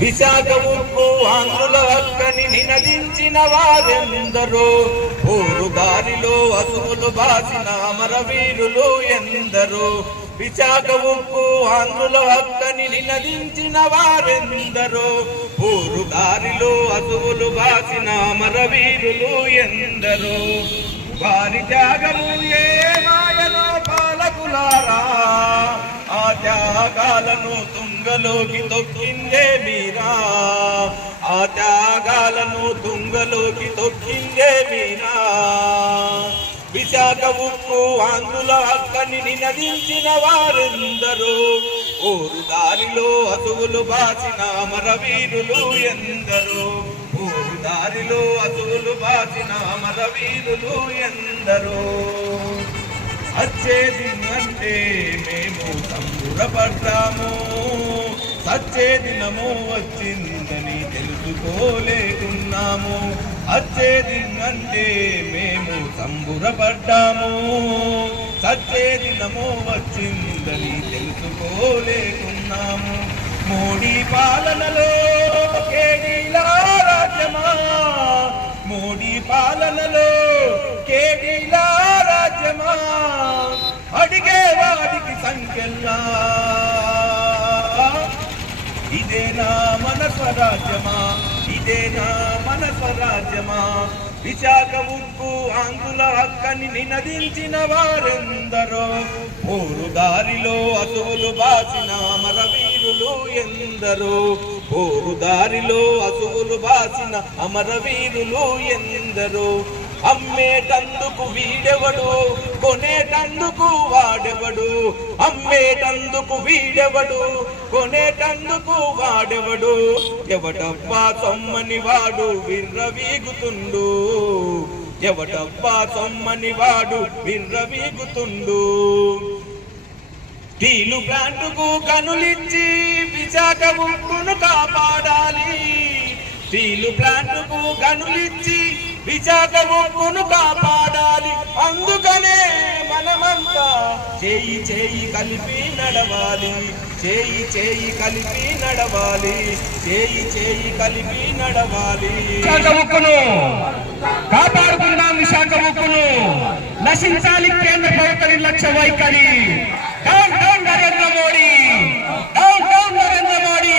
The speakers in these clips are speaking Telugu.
విశాఖ ఉప్పు ఆంధ్రుల హక్కని నినదించిన వారెందరో? ఊరు గారిలో అసువులు బాసిన అమరవీరులు ఎందరో? విశాఖ ఉప్పు ఆంధ్రుల హక్కని నినదించిన వారెందరో? ఊరు గారిలో అసువులు బాసిన అమరవీరులు ఎందరో? వారి త్యాగము ఏ మాయలో పాలకులారా? ఆ త్యాగాలను తుంగలోకి తొక్కిందే మీరా. ఆ త్యాగాలను తుంగలోకి తొక్కిందే మీరా. విశాఖ ఉక్కు ఆంధ్రుల హక్కని నినదించిన వారెందరో ఊరు దారిలో అతువులు బాసిన అమరవీరులు ఎందరో. ఊరు దారిలో అతువులు బాసిన అమరవీరులు ఎందరో. వచ్చేది అంటే మేము సంబురపడ్డాము. సచ్చే దినము వచ్చిందని తెలుసుకోలేకున్నాము. అచ్చే అంటే మేము సంబురపడ్డాము. సచ్చే దినము వచ్చిందని తెలుసుకోలేకున్నాము. మోడీ పాలనలో కేడీలా రాజ్యమా? మోడీ పాలనలో కేడీలా రాజ్యమా? అడిగే వాడికి స్వరాజ్యమా? ఇదేనా మన స్వరాజ్యమా? విశాఖ ఉక్కు ఆంధ్రుల హక్కని నినదించిన వారెందరో? పోరు దారిలో అసువులు బాసిన అమరవీరులు ఎందరో? పోరు దారిలో అసువులు బాసిన అమరవీరులు ఎందరో? అమ్మేటందుకు వీడెవడు? కొనేటందుకు వాడెవడు? అమ్మేటందుకు వీడెవడు? కొనేటందుకు వాడెవడు? ఎవటబ్బా సొమ్మని వాడు విర్రవీగుతుండు? ఎవటబ్బా సొమ్మని వాడు విర్రవీగుతుండు? స్టీలు ప్లాంటుకు కనులిచ్చి విశాఖ ఉక్కును కాపాడాలి. స్టీలు ప్లాంటుకు కనులిచ్చి విశాఖ ఉక్కును కాపాడాలి. అందుకనే చేయి చేయి కలిపి నడవాలి. చేయి చేయి కలిపి నడవాలి. చేయి చేయి కలిపి నడవాలి. విశాఖ ఉక్కును కాపాడుకుందాం విశాఖ ఉక్కును నశించాలి కేంద్ర ప్రభుత్వ నిర్లక్ష్య వైఖరి. Down down Narendra Modi. Down down Narendra Modi.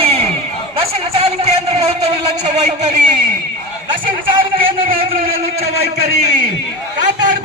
నశించాలి కేంద్ర ప్రభుత్వ నిర్లక్ష్య వైఖరి. నశించాలి కేంద్ర ప్రభుత్వ నిర్లక్ష్య వైఖరి. కాపాడు